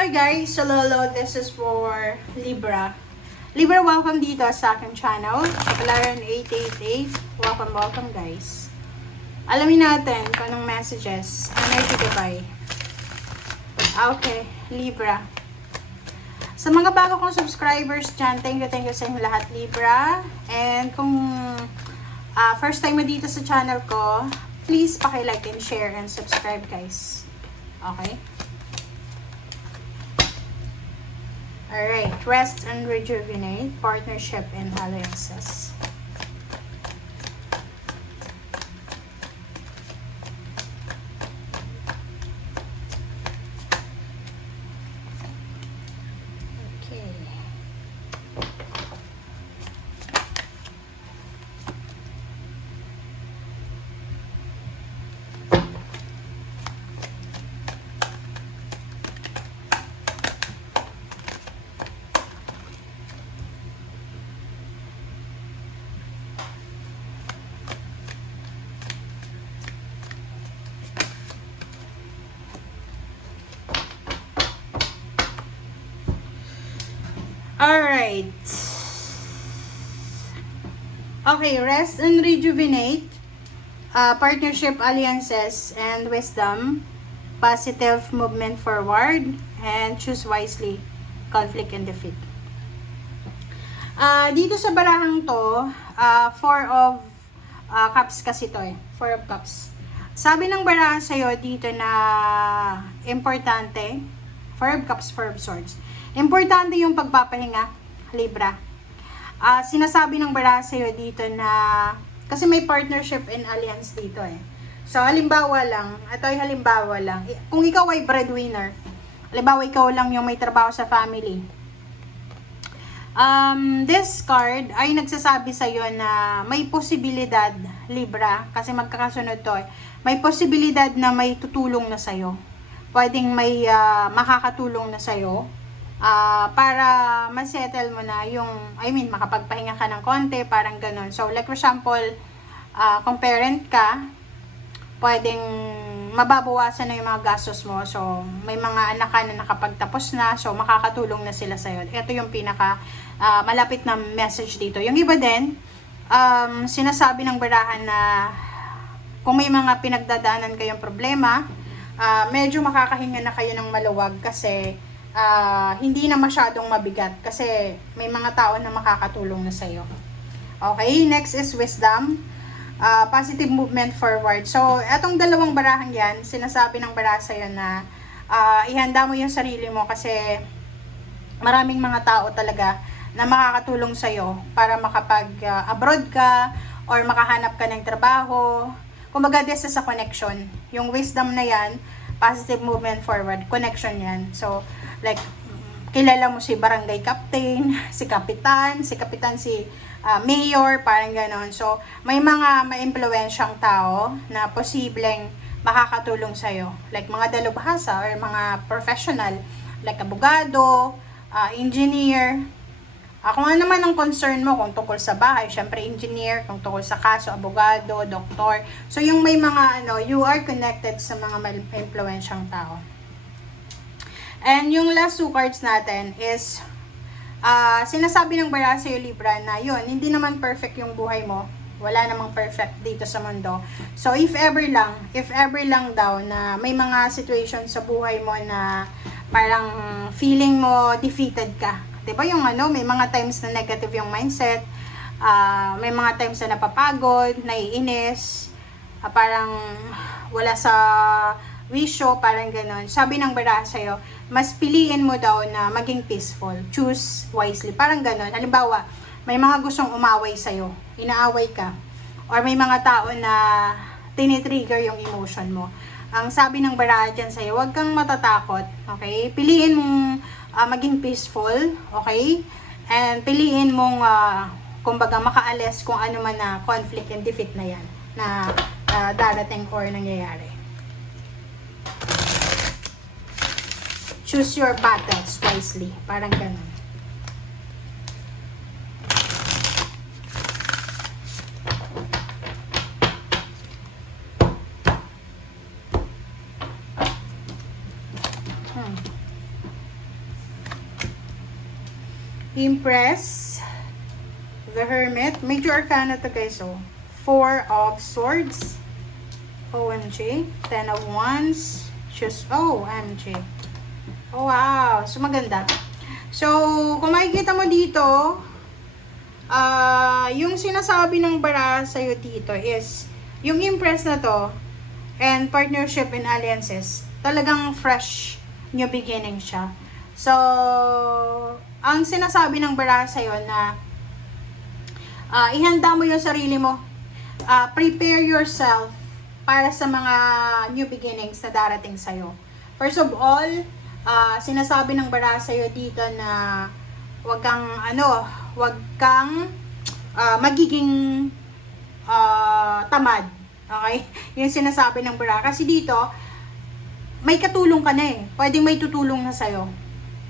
Hello guys! So Lolo, this is for Libra. Libra, welcome dito sa aking channel. Kapalaran 888. Welcome guys. Alamin natin kung anong messages. Energy Gabay. Okay, Libra. Sa mga bago kong subscribers dyan, thank you sa inyo lahat, Libra. And kung first time mo dito sa channel ko, please paki-like and share and subscribe guys. Okay? Alright, rest and rejuvenate, partnership and alliances. Okay. Alright. Okay, rest and rejuvenate, partnership, alliances, and wisdom, positive movement forward, and choose wisely, conflict and defeat. Dito sa barahang to, Four of Cups kasi to eh. Four of Cups. Sabi ng barahan sa'yo dito na importante, Four of Cups, Four of Swords. Importante yung pagpapahinga, Libra. Sinasabi ng baraha sa'yo dito na, kasi may partnership and alliance dito eh. So, halimbawa lang, ito ay halimbawa lang. Kung ikaw ay breadwinner, halimbawa ikaw lang yung may trabaho sa family. This card ay nagsasabi sa'yo na may posibilidad, Libra, kasi magkakasunod to eh. May posibilidad na may tutulong na sa'yo. Pwedeng may makakatulong na sa'yo. Para ma-settle mo na yung, makapagpahinga ka ng konti, parang ganun. So, like for example, kung parent ka, pwedeng mababawasan na yung mga gastos mo. So, may mga anak ka na nakapagtapos na, so makakatulong na sila sa'yo. Ito yung pinaka malapit na message dito. Yung iba din, sinasabi ng barahan na kung may mga pinagdadaanan kayong problema, medyo makakahinga na kayo ng maluwag kasi hindi na masyadong mabigat kasi may mga tao na makakatulong na sa'yo. Okay, next is wisdom, positive movement forward. So, etong dalawang barahang yan, sinasabi ng baraha sa'yo na ihanda mo yung sarili mo kasi maraming mga tao talaga na makakatulong sa'yo para makapag-abroad ka or makahanap ka ng trabaho. Kumbaga, this is a connection. Yung wisdom na yan, positive movement forward, connection yan. So, like, kilala mo si barangay captain, si kapitan si mayor, parang ganon. So, may mga ma-impluensyang tao na posibleng makakatulong sa'yo. Like, mga dalubhasa or mga professional, like abogado, engineer. Kung ano naman ang concern mo, kung tungkol sa bahay, syempre engineer, kung tungkol sa kaso, abogado, doktor. So, yung may mga, you are connected sa mga ma-impluensyang tao. And yung last two cards natin is, sinasabi ng baraha sa'yo, Libra, na yun, hindi naman perfect yung buhay mo. Wala namang perfect dito sa mundo. So, if ever lang daw na may mga situation sa buhay mo na parang feeling mo defeated ka. Diba yung may mga times na negative yung mindset, may mga times na napapagod, naiinis, parang wala sa wisyo, parang ganon. Sabi ng baraha sa'yo, mas piliin mo daw na maging peaceful. Choose wisely. Parang ganon. Halimbawa, may mga gustong umaway sa'yo. Inaaway ka. Or may mga tao na tinitrigger yung emotion mo. Ang sabi ng baraha dyan sa'yo, huwag kang matatakot. Okay? Piliin mong maging peaceful. Okay? And piliin mong, kumbaga, makaalis kung ano man na conflict and defeat na yan na darating or nangyayari. Choose your battles wisely. Parang ganun. Empress, the Hermit, Major Arcana to guys, so 4 of Swords, OMG, 10 of Wands, just OMG. Oh, wow, so maganda. So, kung makikita mo dito, yung sinasabi ng bara sa'yo dito is, yung Empress na to, and partnership and alliances, talagang fresh new beginning siya. So, ang sinasabi ng bara sa'yo na, ihanda mo yung sarili mo, prepare yourself para sa mga new beginnings na darating sa'yo. First of all, sinasabi ng bara sa'yo dito na wag kang magiging tamad. Okay? Yung sinasabi ng bara. Kasi dito, may katulong ka na eh. Pwedeng may tutulong na sa'yo.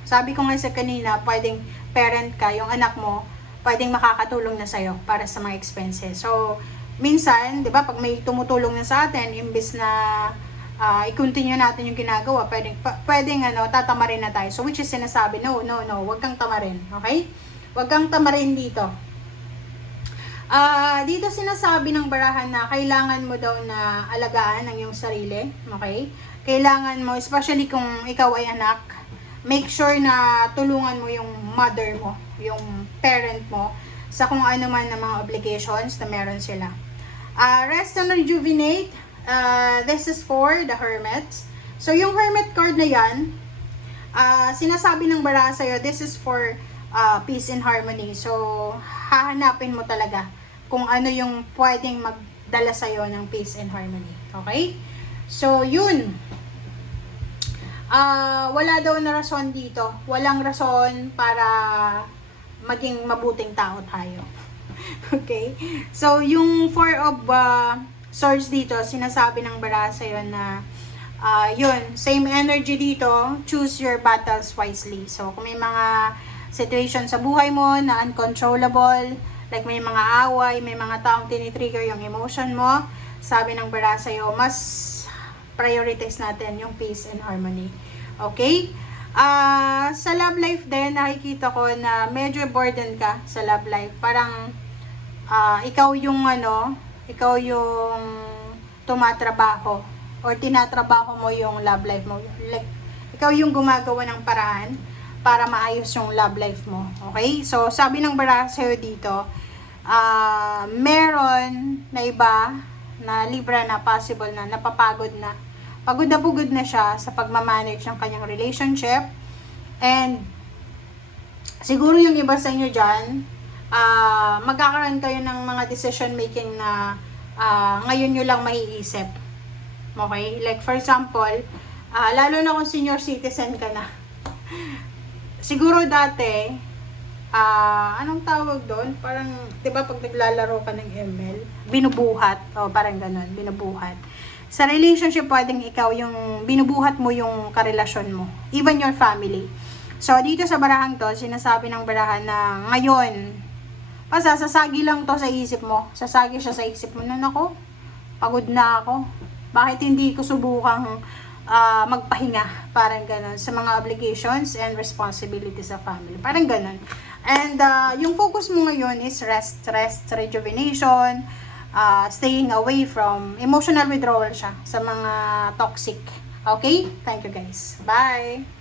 Sabi ko nga sa kanina, pwedeng parent ka, yung anak mo, pwedeng makakatulong na sa'yo para sa mga expenses. So, minsan, di ba, pag may tumutulong na sa atin, imbis na i-continue natin yung ginagawa, pwedeng tatamarin na tayo. So, which is sinasabi, no, wag kang tamarin. Okay? Wag kang tamarin dito. Dito sinasabi ng barahan na kailangan mo daw na alagaan ang iyong sarili. Okay? Kailangan mo, especially kung ikaw ay anak, make sure na tulungan mo yung mother mo, yung parent mo, sa kung ano man na mga obligations na meron sila. Rest and rejuvenate. This is for the Hermit. So, yung Hermit card na yan, sinasabi ng bara sa'yo, this is for peace and harmony. So, hahanapin mo talaga kung ano yung pwedeng magdala sa'yo ng peace and harmony. Okay? So, yun. Wala daw na rason dito. Walang rason para maging mabuting tao tayo. Okay? So, yung 4 of Swords dito, sinasabi ng bara sa'yo na yun, same energy dito, choose your battles wisely. So, kung may mga situation sa buhay mo na uncontrollable, like may mga away, may mga taong tinitrigger yung emotion mo, sabi ng bara sa'yo, mas prioritize natin yung peace and harmony. Okay? Sa love life din, nakikita ko na medyo burden ka sa love life. Parang, ikaw yung tumatrabaho or tinatrabaho mo yung love life mo. Like, ikaw yung gumagawa ng paraan para maayos yung love life mo. Okay? So, sabi ng bara sa'yo dito, meron na iba na Libra na possible na napapagod na. Pagod na siya sa pagmamanage ng kanyang relationship. And, siguro yung iba sa inyo dyan, magkakaroon kayo ng mga decision making na ngayon nyo lang maiisip. Okay? Like for example, lalo na kung senior citizen ka na. Siguro dati, anong tawag doon? Parang, di ba pag naglalaro ka ng ML, binubuhat. O, parang ganun, binubuhat. Sa relationship, pwedeng ikaw yung binubuhat mo yung karelasyon mo. Even your family. So, dito sa barahang to, sinasabi ng barahan na ngayon, sasagi lang to sa isip mo. Sasagi siya sa isip mo na, nako, pagod na ako. Bakit hindi ko subukang magpahinga? Parang ganun. Sa mga obligations and responsibilities sa family. Parang ganun. And yung focus mo ngayon is rest, rejuvenation, staying away from emotional withdrawal siya sa mga toxic. Okay? Thank you guys. Bye!